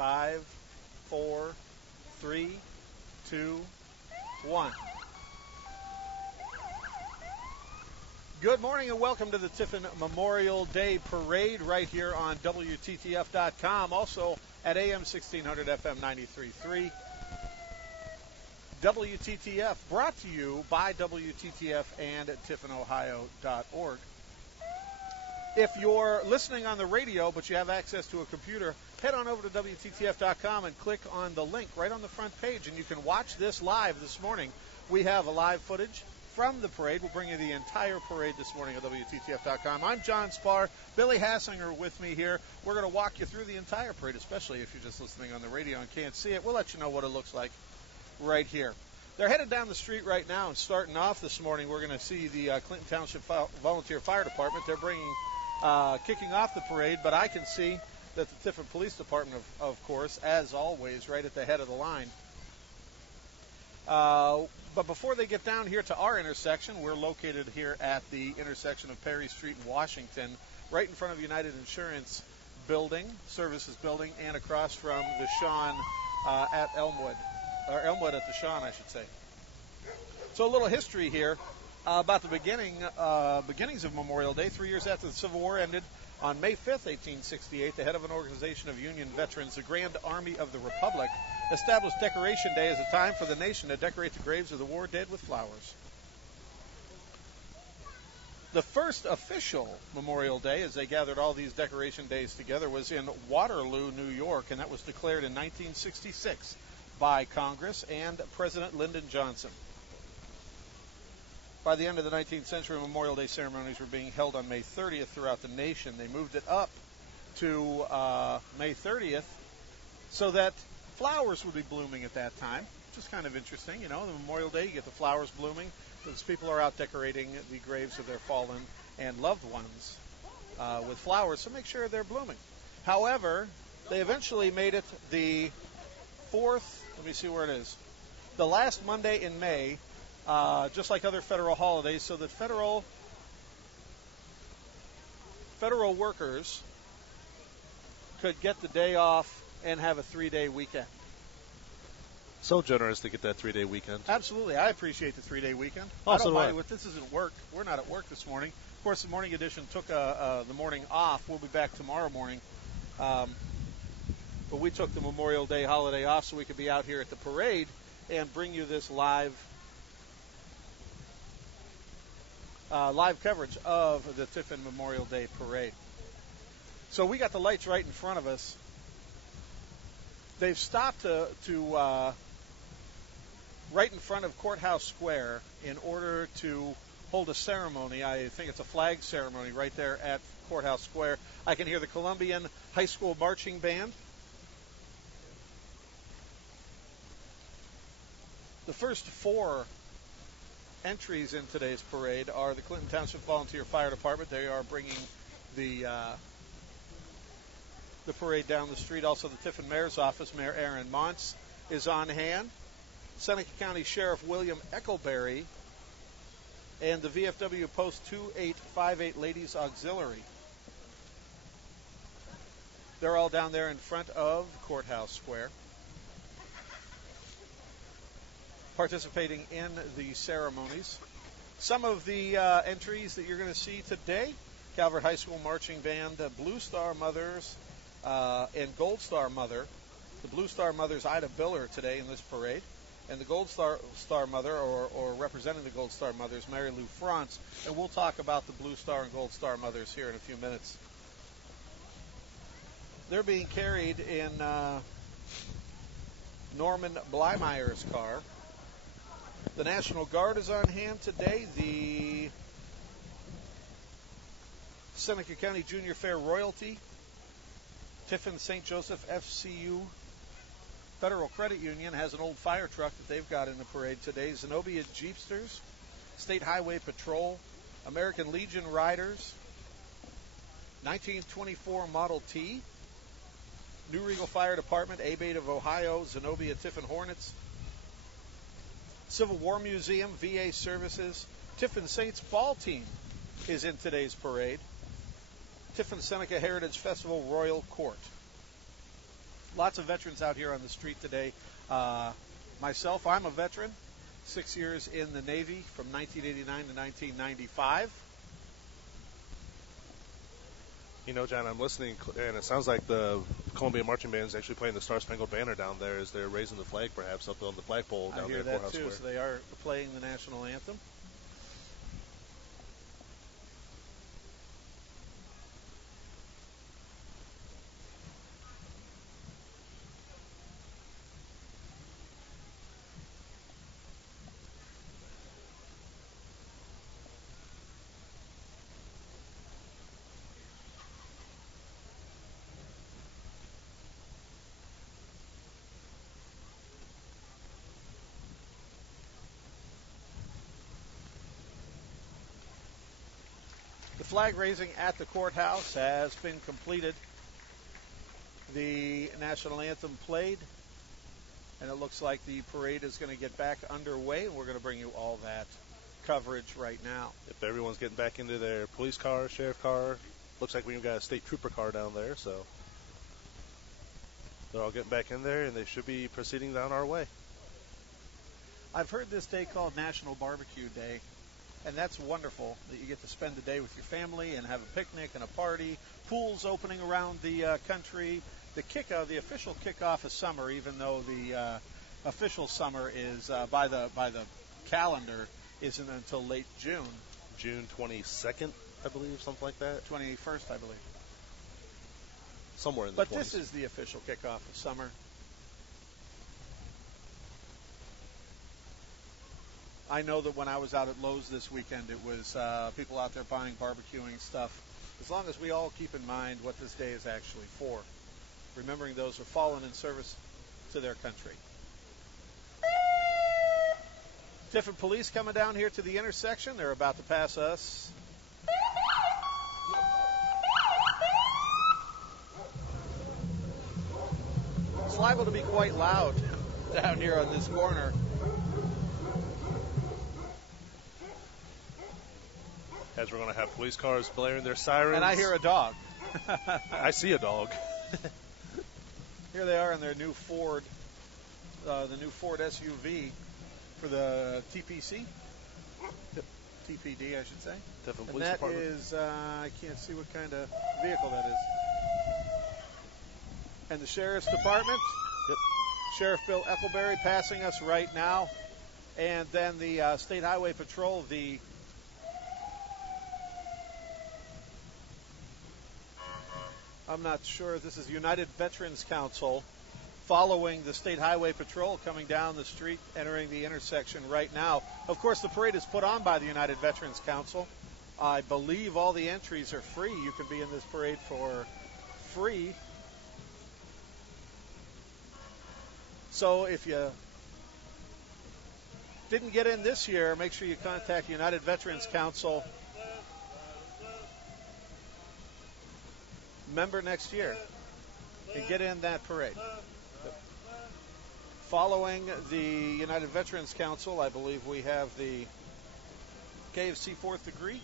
5, 4, 3, 2, 1. Good morning and welcome to the Tiffin Memorial Day Parade right here on WTTF.com. Also at AM 1600 FM 93.3. WTTF brought to you by WTTF and TiffinOhio.org. If you're listening on the radio but you have access to a computer, head on over to WTTF.com and click on the link right on the front page, and you can watch this live this morning. We have a live footage from the parade. We'll bring you the entire parade this morning at WTTF.com. I'm John Spar, Billy Hassinger with me here. We're going to walk you through the entire parade, especially if you're just listening on the radio and can't see it. We'll let you know what it looks like right here. They're headed down the street right now, and starting off this morning, we're going to see the Clinton Township Volunteer Fire Department. They're kicking off the parade, but I can see that the Tiffin Police Department, of course, as always, right at the head of the line. But before they get down here to our intersection, we're located here at the intersection of Perry Street and Washington, right in front of United Insurance Services Building, and across from the Shawn at Elmwood. Or Elmwood at the Shawn, I should say. So a little history here about the beginnings of Memorial Day. 3 years after the Civil War ended, on May 5th, 1868, the head of an organization of Union veterans, the Grand Army of the Republic, established Decoration Day as a time for the nation to decorate the graves of the war dead with flowers. The first official Memorial Day, as they gathered all these decoration days together, was in Waterloo, New York, and that was declared in 1966 by Congress and President Lyndon Johnson. By the end of the 19th century, Memorial Day ceremonies were being held on May 30th throughout the nation. They moved it up to May 30th so that flowers would be blooming at that time, which is kind of interesting. You know, the Memorial Day, you get the flowers blooming because people are out decorating the graves of their fallen and loved ones with flowers, so make sure they're blooming. However, they eventually made it the fourth, let me see where it is, the last Monday in May, just like other federal holidays, so that federal workers could get the day off and have a 3-day weekend. So generous to get that 3-day weekend. Absolutely. I appreciate the 3-day weekend. Also, I don't mind. This isn't work. We're not at work this morning. Of course, the morning edition took the morning off. We'll be back tomorrow morning. But we took the Memorial Day holiday off so we could be out here at the parade and bring you this live coverage of the Tiffin Memorial Day Parade. So we got the lights right in front of us. They've stopped to right in front of Courthouse Square in order to hold a ceremony. I think it's a flag ceremony right there at Courthouse Square. I can hear the Columbian High School Marching Band. The first 4 entries in today's parade are the Clinton Township Volunteer Fire Department. They are bringing the parade down the street. Also, the Tiffin Mayor's Office, Mayor Aaron Montz, is on hand. Seneca County Sheriff William Eckelberry and the VFW Post 2858 Ladies Auxiliary. They're all down there in front of Courthouse Square, participating in the ceremonies. Some of the entries that you're going to see today: Calvert High School Marching Band, Blue Star Mothers, and Gold Star Mother. The Blue Star Mother's Ida Biller today in this parade, and the Gold Star Mother, or representing the Gold Star Mothers, Mary Lou France. And we'll talk about the Blue Star and Gold Star Mothers here in a few minutes. They're being carried in Norman Bleimeyer's car. The National Guard is on hand today. The Seneca County Junior Fair Royalty, Tiffin St. Joseph FCU Federal Credit Union has an old fire truck that they've got in the parade today. Zenobia Jeepsters, State Highway Patrol, American Legion Riders, 1924 Model T, New Regal Fire Department, A-Bait of Ohio, Zenobia Tiffin Hornets, Civil War Museum, VA Services, Tiffin Saints Ball Team is in today's parade, Tiffin Seneca Heritage Festival Royal Court. Lots of veterans out here on the street today. Myself, I'm a veteran, 6 years in the Navy from 1989 to 1995. You know, John, I'm listening, and it sounds like the Columbia Marching Band is actually playing the Star Spangled Banner down there as they're raising the flag, perhaps, up on the flagpole down there at Courthouse Square. I hear that, too. So they are playing the national anthem. The flag raising at the courthouse has been completed. The national anthem played, and it looks like the parade is going to get back underway, and we're going to bring you all that coverage right now. If everyone's getting back into their police car, sheriff car, looks like we've got a state trooper car down there, so they're all getting back in there, and they should be proceeding down our way. I've heard this day called National Barbecue Day. And that's wonderful that you get to spend the day with your family and have a picnic and a party. Pools opening around the country. The official kickoff of summer, even though the official summer is by the calendar isn't until late June. June 22nd, I believe, something like that. 21st, I believe. Somewhere in the 20s. But this is the official kickoff of summer. I know that when I was out at Lowe's this weekend, it was people out there buying barbecuing stuff. As long as we all keep in mind what this day is actually for, remembering those who have fallen in service to their country. Tiffin police coming down here to the intersection. They're about to pass us. It's liable to be quite loud down here on this corner. As we're going to have police cars blaring their sirens. And I hear a dog. I see a dog. Here they are in their new Ford, the new Ford SUV for the TPC. TPD, I should say. Tiffin and Police that Department. is, I can't see what kind of vehicle that is. And the Sheriff's Department. Yep. Sheriff Bill Eckelberry passing us right now. And then the State Highway Patrol, I'm not sure if this is United Veterans Council following the State Highway Patrol coming down the street, entering the intersection right now. Of course, the parade is put on by the United Veterans Council. I believe all the entries are free. You can be in this parade for free. So if you didn't get in this year, make sure you contact United Veterans Council. Member next year and get in that parade. Following the United Veterans Council, I believe we have the KFC 4th Degree.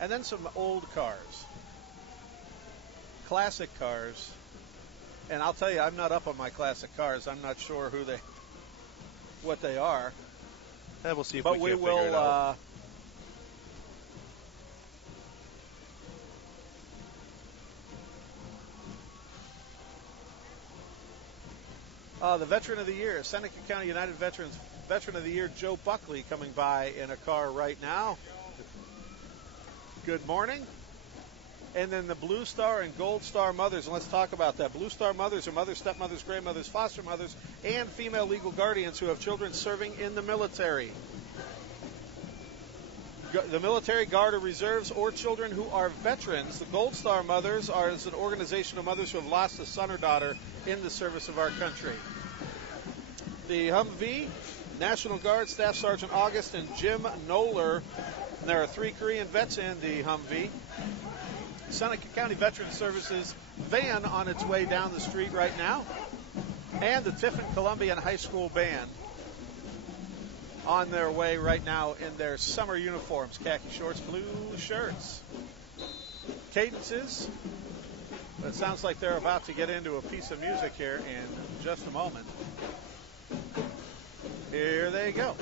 And then some old cars. Classic cars. And I'll tell you, I'm not up on my classic cars. I'm not sure what they are. And we'll see if but we can will, figure it out. The Veteran of the Year, Seneca County United Veterans Veteran of the Year, Joe Buckley, coming by in a car right now. Good morning. And then the Blue Star and Gold Star mothers, and let's talk about that. Blue Star mothers are mothers, stepmothers, grandmothers, foster mothers, and female legal guardians who have children serving in the military. The military, guard, or reserves, or children who are veterans. The Gold Star mothers is an organization of mothers who have lost a son or daughter in the service of our country. The Humvee, National Guard Staff Sergeant August and Jim Knoller. And there are 3 Korean vets in the Humvee. Seneca County Veterans Services van on its way down the street right now. And the Tiffin Columbian High School band on their way right now in their summer uniforms, khaki shorts, blue shirts. Cadences But it sounds like they're about to get into a piece of music here in just a moment. Here they go.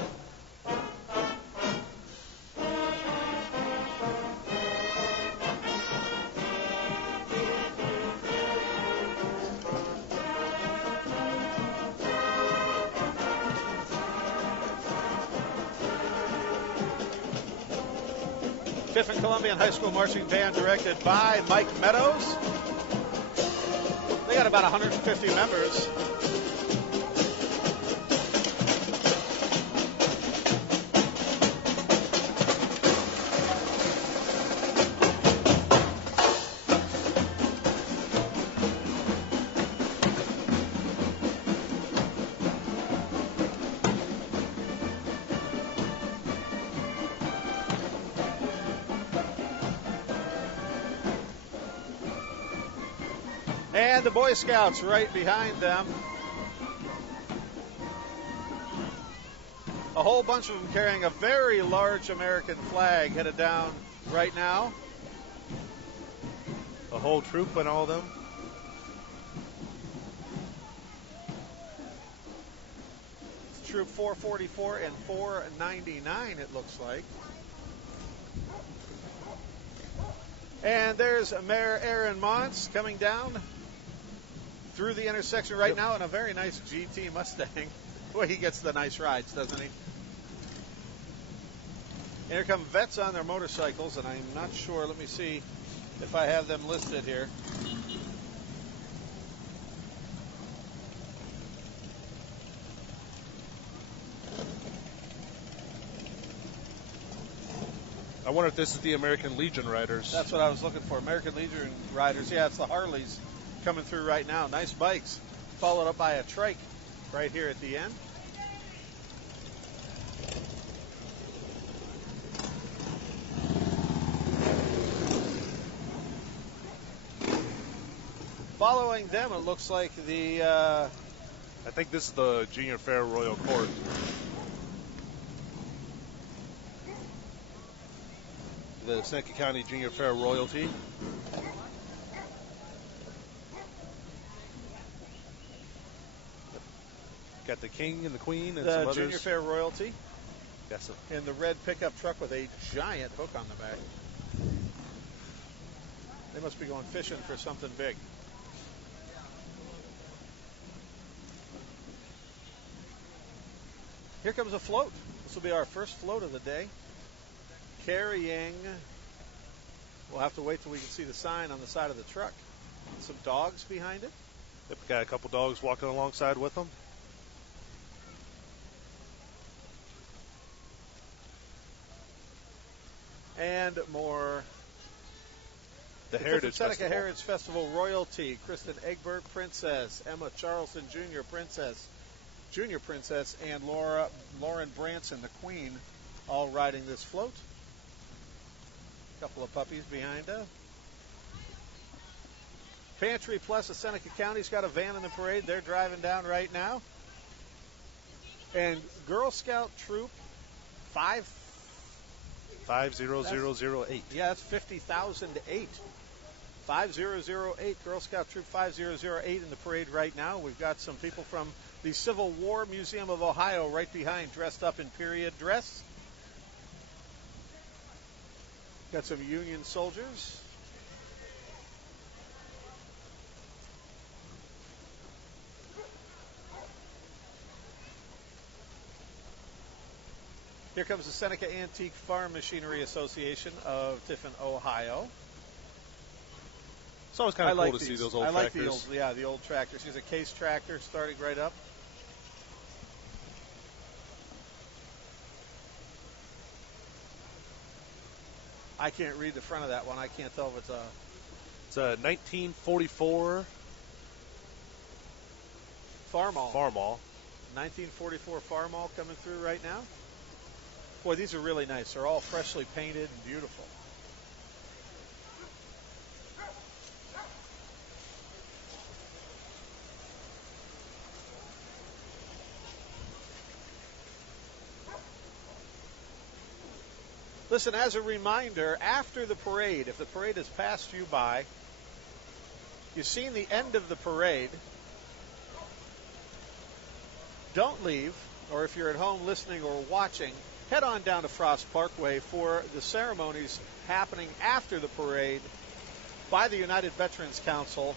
Tiffin Columbian High School Marching Band, directed by Mike Meadows. They got about 150 members. And the Boy Scouts right behind them. A whole bunch of them carrying a very large American flag headed down right now. A whole troop and all of them. It's Troop 444 and 499, it looks like. And there's Mayor Aaron Montz coming down through the intersection right now in a very nice GT Mustang. Boy, he gets the nice rides, doesn't he? And here come vets on their motorcycles, and I'm not sure. Let me see if I have them listed here. I wonder if this is the American Legion riders. That's what I was looking for. American Legion riders. Yeah, it's the Harleys coming through right now. Nice bikes. Followed up by a trike right here at the end. Following them, it looks like the... I think this is the Junior Fair Royal Court. The Seneca County Junior Fair Royalty. Got the King and the Queen and some others. The Junior Fair Royalty. Yes, in the red pickup truck with a giant hook on the back. They must be going fishing for something big. Here comes a float. This will be our first float of the day. Carrying, we'll have to wait till we can see the sign on the side of the truck. Some dogs behind it. Yep, got a couple dogs walking alongside with them. And more. The Heritage Seneca Festival. Heritage Festival royalty. Kristen Egbert, Princess. Emma Charleston, Jr., Princess. Junior Princess. And Lauren Branson, the Queen, all riding this float. A couple of puppies behind us. Pantry Plus of Seneca County's got a van in the parade. They're driving down right now. And Girl Scout Troop 50008. Yeah, that's 50,008. 5008. Girl Scout Troop 5008 in the parade right now. We've got some people from the Civil War Museum of Ohio right behind, dressed up in period dress. Got some Union soldiers. Here comes the Seneca Antique Farm Machinery Association of Tiffin, Ohio. It's always kind of cool to see those old tractors. I like the old tractors. Here's a case tractor starting right up. I can't read the front of that one. I can't tell if it's a... It's a 1944 Farmall. 1944 Farmall coming through right now. Boy, these are really nice. They're all freshly painted and beautiful. Listen, as a reminder, after the parade, if the parade has passed you by, you've seen the end of the parade, don't leave, or if you're at home listening or watching, head on down to Frost Parkway for the ceremonies happening after the parade by the United Veterans Council.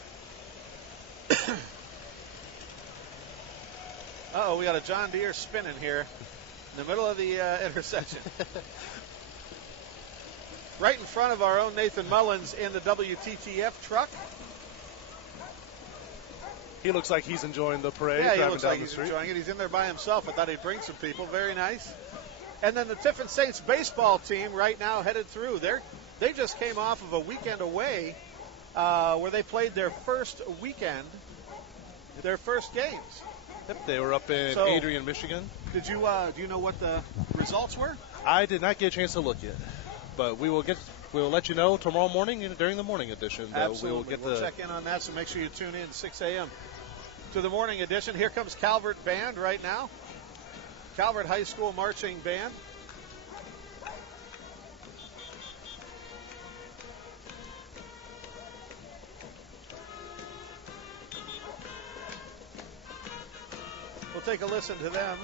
Uh-oh, we got a John Deere spinning here in the middle of the intersection. Right in front of our own Nathan Mullins in the WTTF truck. He looks like he's enjoying the parade. Yeah, he driving looks down like the he's street. enjoying it. He's in there by himself. I thought he'd bring some people. Very nice. And then the Tiffin Saints baseball team right now headed through. They just came off of a weekend away where they played their first weekend, their first games. Yep, they were up in Adrian, Michigan. Do you know what the results were? I did not get a chance to look yet, but we'll let you know tomorrow morning during the morning edition. Absolutely. We'll check in on that, so make sure you tune in 6 a.m. to the morning edition. Here comes Calvert Band right now. Calvert High School Marching Band. We'll take a listen to them.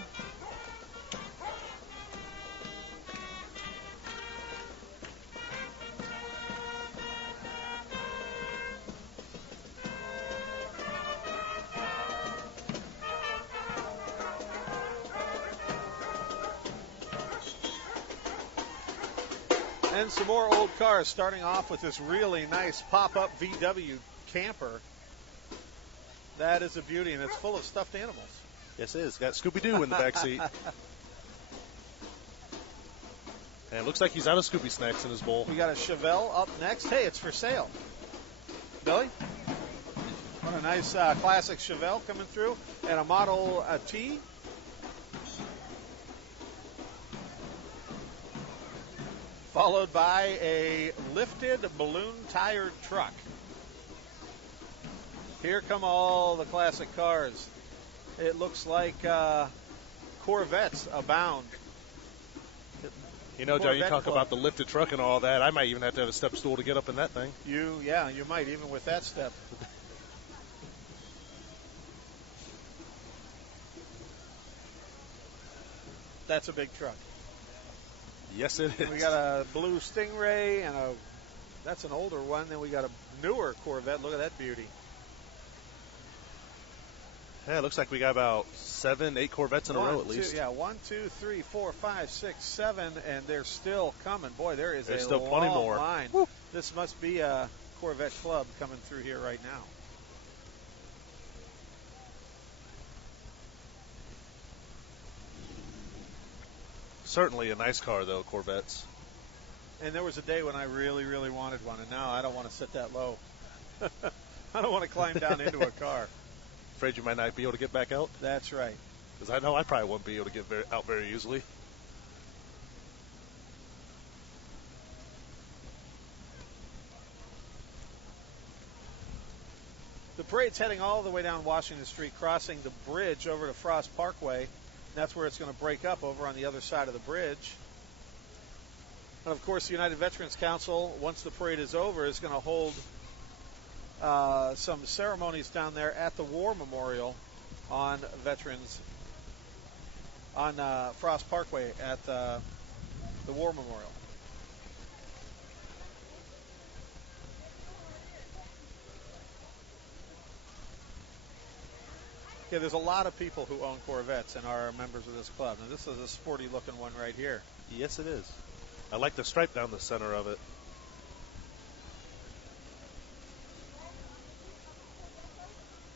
And some more old cars, starting off with this really nice pop-up VW camper. That is a beauty, and it's full of stuffed animals. Yes, it is. Got Scooby-Doo in the back seat. And it looks like he's out of Scooby snacks in his bowl. We got a Chevelle up next. Hey, it's for sale. Billy? What a nice classic Chevelle coming through. And a Model T. Followed by a lifted balloon-tired truck. Here come all the classic cars. It looks like Corvettes abound. You know, John, you talk about the lifted truck and all that. I might even have to have a step stool to get up in that thing. You might, even with that step. That's a big truck. Yes, it is. We got a blue Stingray and that's an older one. Then we got a newer Corvette. Look at that beauty. Yeah, it looks like we got about 7, 8 Corvettes in a row at least. 1, 2, 3, 4, 5, 6, 7, and they're still coming. Boy, there's still plenty more line. Woo. This must be a Corvette club coming through here right now. Certainly a nice car, though, Corvettes. And there was a day when I really, really wanted one, and now I don't want to sit that low. I don't want to climb down into a car. Afraid you might not be able to get back out? That's right. Because I know I probably won't be able to get out very easily. The parade's heading all the way down Washington Street, crossing the bridge over to Frost Parkway. And that's where it's going to break up, over on the other side of the bridge. And, of course, the United Veterans Council, once the parade is over, is going to hold some ceremonies down there at the War Memorial on Veterans, on Frost Parkway at the War Memorial. Okay, there's a lot of people who own Corvettes and are members of this club. Now, this is a sporty-looking one right here. Yes, it is. I like the stripe down the center of it.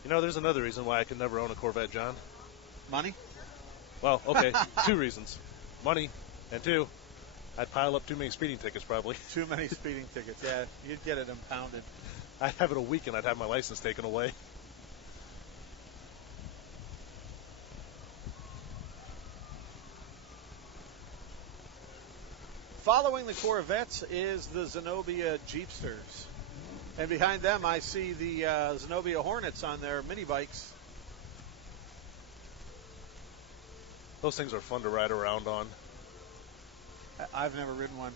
You know, there's another reason why I could never own a Corvette, John. Money? Well, okay, 2 reasons. Money, and 2, I'd pile up too many speeding tickets probably. Too many speeding tickets, yeah. You'd get it impounded. I'd have it a week and I'd have my license taken away. Following the Corvettes is the Zenobia Jeepsters. And behind them, I see the Zenobia Hornets on their mini bikes. Those things are fun to ride around on. I've never ridden one.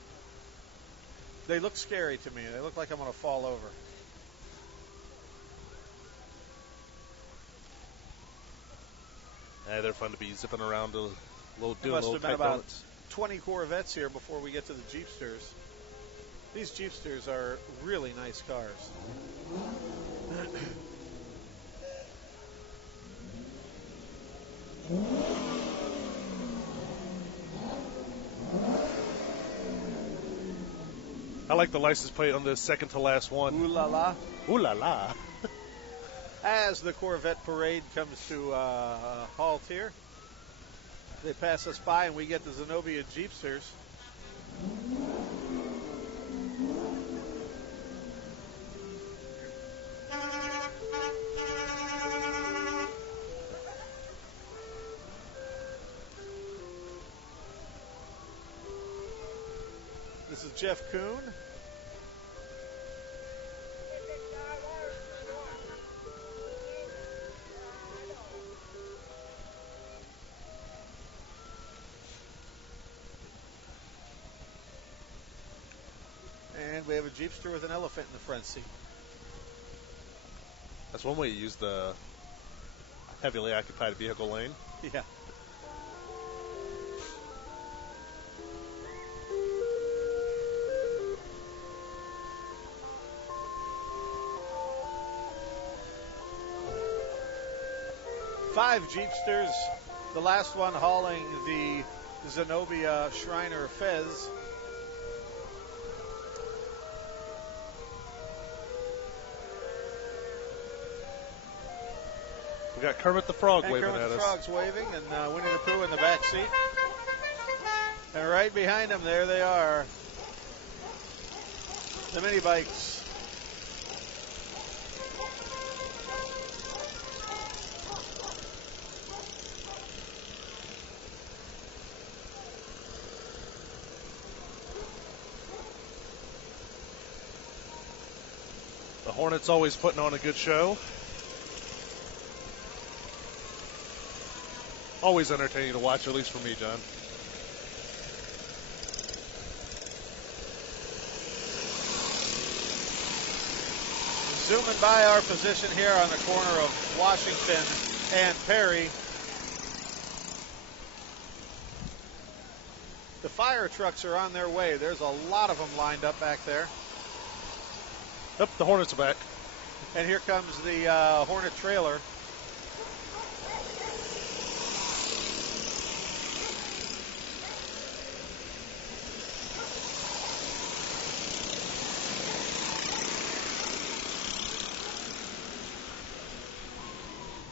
They look scary to me. They look like I'm going to fall over. They're fun to be zipping around doing There must little have been tight about donuts. 20 Corvettes here before we get to the Jeepsters. These Jeepsters are really nice cars. I like the license plate on the second to last one. Ooh la la. Ooh la la. As the Corvette parade comes to a halt here, they pass us by and we get the Zenobia Jeepsters. This is Jeff Kuhn. And we have a Jeepster with an elephant in the front seat. That's one way you use the heavily occupied vehicle lane. Yeah. Five Jeepsters, the last one hauling the Zenobia Shriner Fez. We got Kermit the Frog And waving Kermit at the us. Frog's waving, and Winnie the Pooh in the back seat. And right behind them, there they are, the mini bikes. The Hornets always putting on a good show. Always entertaining to watch, at least for me, John. Zooming by our position here on the corner of Washington and Perry. The fire trucks are on their way. There's a lot of them lined up back there. Yep, the Hornets are back. And here comes the Hornet trailer.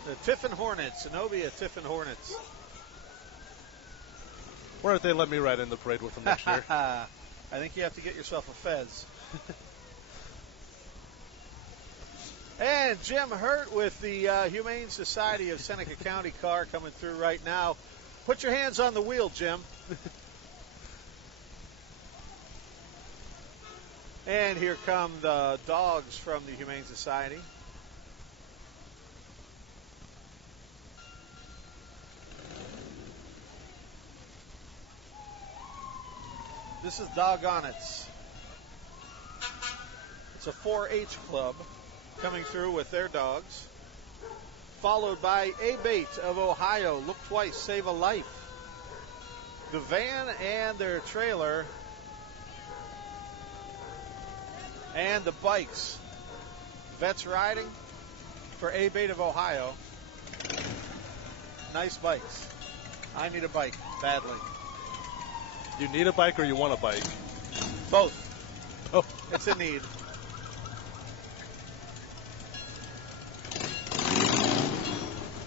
The Tiffin Hornets, Zenobia Tiffin Hornets. Why don't they let me ride in the parade with them next year? I think you have to get yourself a Fez. And Jim Hurt with the Humane Society of Seneca County car coming through right now. Put your hands on the wheel, Jim. And here come the dogs from the Humane Society. This is Doggone It. It's a 4-H club coming through with their dogs. Followed by A-Bait of Ohio. Look twice, save a life. The van and their trailer. And the bikes. Vets riding for A-Bait of Ohio. Nice bikes. I need a bike badly. You need a bike or you want a bike? Both. Oh. It's a need.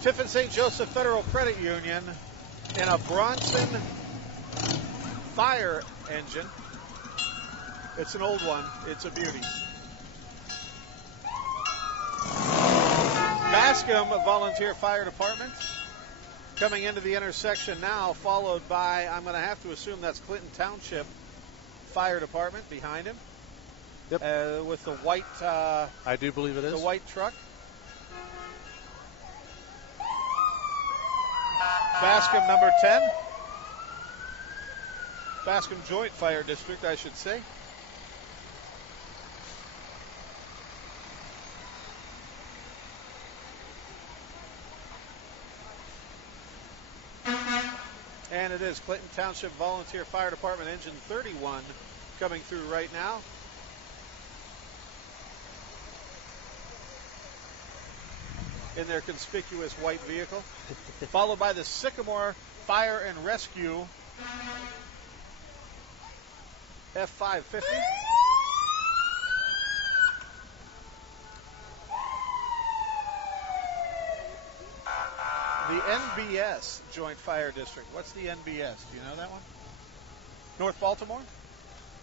Tiffin St. Joseph Federal Credit Union in a Bronson fire engine. It's an old one. It's a beauty. Bascom Volunteer Fire Department coming into the intersection now, followed by, I'm going to have to assume that's Clinton Township Fire Department behind him. Yep. With the white, I do believe it is. the white truck. Bascom number 10. Bascom Joint Fire District, I should say. it is. Clinton Township Volunteer Fire Department Engine 31 coming through right now. In their conspicuous white vehicle. Followed by the Sycamore Fire and Rescue F550. The NBS Joint Fire District. What's the NBS? Do you know that one? North Baltimore?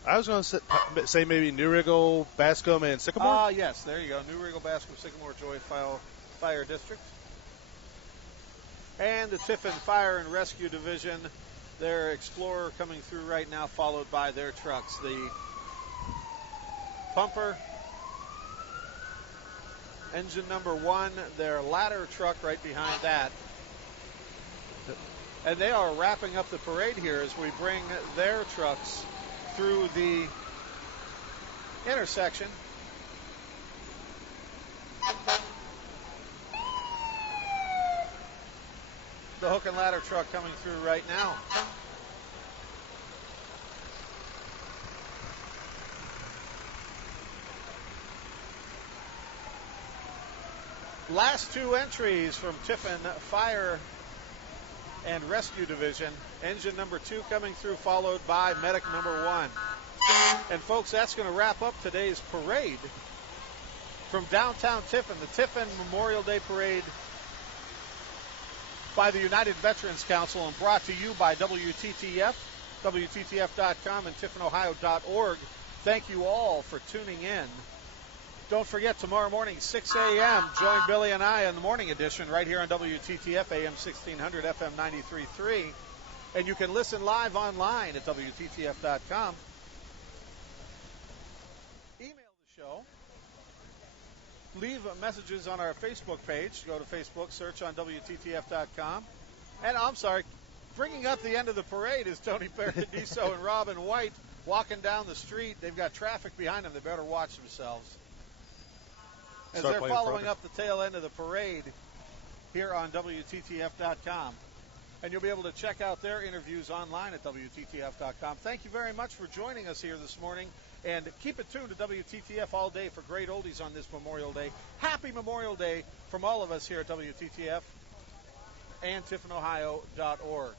I was going to say maybe New Riggle, Bascom, and Sycamore. Ah, yes, there you go. New Riggle, Bascom, Sycamore Joint Fire District. And the Tiffin Fire and Rescue Division, their Explorer coming through right now, followed by their trucks. The pumper, engine number 1, their ladder truck right behind that. And they are wrapping up the parade here as we bring their trucks through the intersection. The hook and ladder truck coming through right now. Last two entries from Tiffin Fire and Rescue Division. Engine number 2 coming through, followed by medic number 1. And folks, that's going to wrap up today's parade from downtown Tiffin, the Tiffin Memorial Day Parade by the United Veterans Council and brought to you by WTTF, WTTF.com and TiffinOhio.org. Thank you all for tuning in. Don't forget, tomorrow morning, 6 a.m., join Billy and I on the morning edition right here on WTTF, AM 1600, FM 93.3. And you can listen live online at WTTF.com. Email the show. Leave messages on our Facebook page. Go to Facebook, search on WTTF.com. And I'm sorry, bringing up the end of the parade is Tony Paradiso and Robin White walking down the street. They've got traffic behind them. They better watch themselves. As they're following up the tail end of the parade here on WTTF.com. And you'll be able to check out their interviews online at WTTF.com. Thank you very much for joining us here this morning. And keep it tuned to WTTF all day for great oldies on this Memorial Day. Happy Memorial Day from all of us here at WTTF and TiffinOhio.org.